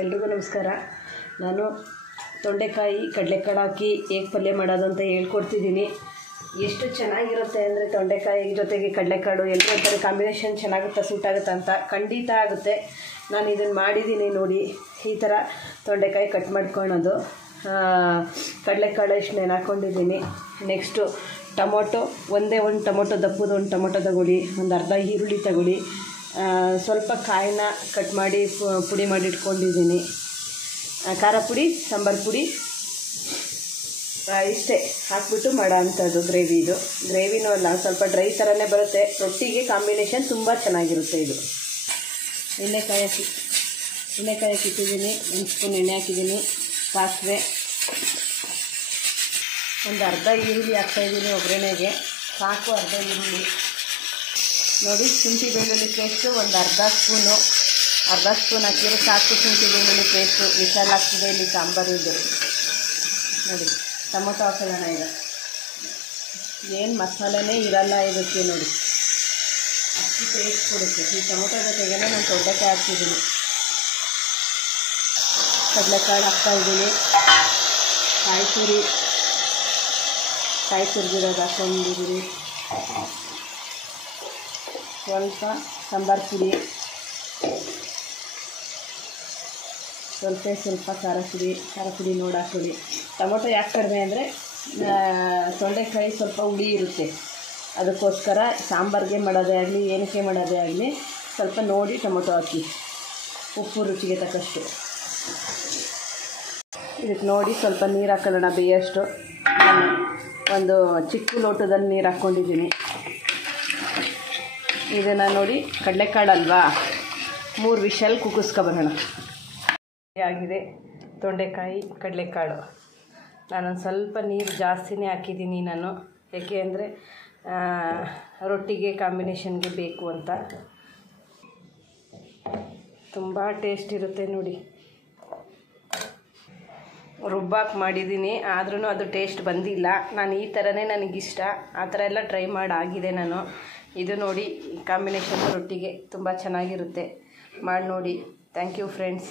ಎಲ್ರಿಗೂ ನಮಸ್ಕಾರ. ನಾನು ತೊಂಡೆಕಾಯಿ ಕಡಲೆಕಾಳು ಹಾಕಿ ಹೇಗೆ ಪಲ್ಯ ಮಾಡೋದು ಅಂತ ಹೇಳ್ಕೊಡ್ತಿದ್ದೀನಿ. ಎಷ್ಟು ಚೆನ್ನಾಗಿರುತ್ತೆ ಅಂದರೆ ತೊಂಡೆಕಾಯಿ ಜೊತೆಗೆ ಕಡಲೆಕಾಳು ಎಲ್ಲರೂ ಅಂತಾರೆ ಕಾಂಬಿನೇಷನ್ ಚೆನ್ನಾಗುತ್ತಾ ಸೂಟ್ ಆಗುತ್ತಾ ಅಂತ. ಖಂಡಿತ ಆಗುತ್ತೆ. ನಾನು ಇದನ್ನು ಮಾಡಿದ್ದೀನಿ ನೋಡಿ. ಈ ಥರ ತೊಂಡೆಕಾಯಿ ಕಟ್ ಮಾಡ್ಕೊಳೋದು, ಕಡಲೆಕಾಳು ಇಷ್ಟು ನೆನೆಹಾಕ್ಕೊಂಡಿದ್ದೀನಿ. ನೆಕ್ಸ್ಟು ಟೊಮೊಟೊ, ಒಂದು ಟೊಮೊಟೊ ದಪ್ಪದು ಒಂದು ಟೊಮೊಟೊ ತಗೊಳ್ಳಿ, ಒಂದು ಅರ್ಧ ಈರುಳ್ಳಿ ತಗೊಳ್ಳಿ, ಸ್ವಲ್ಪ ಕಾಯಿನ ಕಟ್ ಮಾಡಿ ಪುಡಿ ಮಾಡಿ ಇಟ್ಕೊಂಡಿದ್ದೀನಿ. ಖಾರ ಪುಡಿ, ಸಾಂಬಾರು ಪುಡಿ ಇಷ್ಟೇ ಹಾಕ್ಬಿಟ್ಟು ಮಾಡೋ ಅಂಥದ್ದು ಗ್ರೇವಿನೂ ಅಲ್ಲ, ಸ್ವಲ್ಪ ಡ್ರೈ ಥರನೇ ಬರುತ್ತೆ. ರೊಟ್ಟಿಗೆ ಕಾಂಬಿನೇಷನ್ ತುಂಬ ಚೆನ್ನಾಗಿರುತ್ತೆ ಇದು. ಎಣ್ಣೆಕಾಯಿ ಹಾಕಿಟ್ಟಿದ್ದೀನಿ, ಒಂದು ಸ್ಪೂನ್ ಎಣ್ಣೆ ಹಾಕಿದ್ದೀನಿ, ಸಾಸಿವೆ, ಒಂದು ಅರ್ಧ ಈರುಳ್ಳಿ ಹಾಕ್ತಾಯಿದ್ದೀನಿ ಒಗ್ಗರಣೆಗೆ, ಸಾಕು ಅರ್ಧ ಈರುಳ್ಳಿ ನೋಡಿ. ಶುಂಠಿ ಬೆಳ್ಳುಳ್ಳಿ ಪೇಸ್ಟು ಒಂದು ಅರ್ಧ ಸ್ಪೂನ್ ಹಾಕಿರೋ ಸಾಕು. ಶುಂಠಿ ಬೆಳ್ಳುಳ್ಳಿ ಪೇಸ್ಟು ವಿಶಾಲ ಆಗ್ತಿದೆ ಇಲ್ಲಿ ಸಾಂಬಾರು ಇದು ನೋಡಿ. ಟೊಮೊಟೊ ಹಾಕೋಣ. ಈಗ ಏನು ಮಸಾಲೆನೇ ಇರಲ್ಲ ಇದಕ್ಕೆ ನೋಡಿ, ಅಷ್ಟು ಟೇಸ್ಟ್ ಕೊಡುತ್ತೆ. ಈ ಟೊಮೊಟೊ ಜೊತೆಗೆ ನಾನು ತೊಂಡೆಕಾಯಿ ಹಾಕ್ತಿದ್ದೀನಿ, ಕಡಲೆಕಾಳು ಹಾಕ್ತಾಯಿದ್ದೀನಿ, ಕಾಯಿ ತುರಿದಿರೋದು ಹಾಕ್ಕೊಂಡಿದ್ದೀನಿ, ಸ್ವಲ್ಪ ಸಾಂಬಾರು ಪುಡಿ, ಸ್ವಲ್ಪ ಖಾರ ಪುಡಿ ನೋಡಿ ಹಾಕ್ಕೊಳ್ಳಿ. ಟೊಮೊಟೊ ಯಾಕೆ ಕಡಿಮೆ ಅಂದರೆ ತೊಂಡೆಕಾಯಿ ಸ್ವಲ್ಪ ಹುಳಿ ಇರುತ್ತೆ, ಅದಕ್ಕೋಸ್ಕರ ಸಾಂಬಾರಿಗೆ ಮಾಡೋದೇ ಆಗಲಿ ಏನಕ್ಕೆ ಮಾಡೋದೇ ಆಗಲಿ ಸ್ವಲ್ಪ ನೋಡಿ ಟೊಮೊಟೊ ಹಾಕಿ. ಉಪ್ಪು ರುಚಿಗೆ ತಕ್ಕಷ್ಟು. ಇದಕ್ಕೆ ನೋಡಿ ಸ್ವಲ್ಪ ನೀರು ಹಾಕೊಳ್ಳೋಣ ಬೇಯಷ್ಟು. ನಾನು ಒಂದು ಚಿಕ್ಕ ಲೋಟದಲ್ಲಿ ನೀರು ಹಾಕ್ಕೊಂಡಿದ್ದೀನಿ. ಇದನ್ನು ನೋಡಿ, ಕಡಲೆಕಾಳು ಅಲ್ವಾ, 3 ವಿಷಲ್ ಕುಗ್ಗಿಸ್ಕೊಬರೋಣ. ಆಗಿದೆ ತೊಂಡೆಕಾಯಿ ಕಡಲೆಕಾಳು. ನಾನೊಂದು ಸ್ವಲ್ಪ ನೀರು ಜಾಸ್ತಿನೇ ಹಾಕಿದ್ದೀನಿ ನಾನು, ಏಕೆ ಅಂದರೆ ರೊಟ್ಟಿಗೆ ಕಾಂಬಿನೇಷನ್ಗೆ ಬೇಕು ಅಂತ. ತುಂಬ ಟೇಸ್ಟ್ ಇರುತ್ತೆ ನೋಡಿ. ರುಬ್ಬಾಕಿ ಮಾಡಿದ್ದೀನಿ, ಆದ್ರೂ ಅದು ಟೇಸ್ಟ್ ಬಂದಿಲ್ಲ. ನಾನು ಈ ಥರನೇ ನನಗಿಷ್ಟ, ಆ ಥರ ಎಲ್ಲ ಟ್ರೈ ಮಾಡಾಗಿದೆ ನಾನು. ಇದು ನೋಡಿ ಕಾಂಬಿನೇಷನ್ ರೊಟ್ಟಿಗೆ ತುಂಬ ಚೆನ್ನಾಗಿರುತ್ತೆ. ಮಾಡಿ ನೋಡಿ. Thank you friends.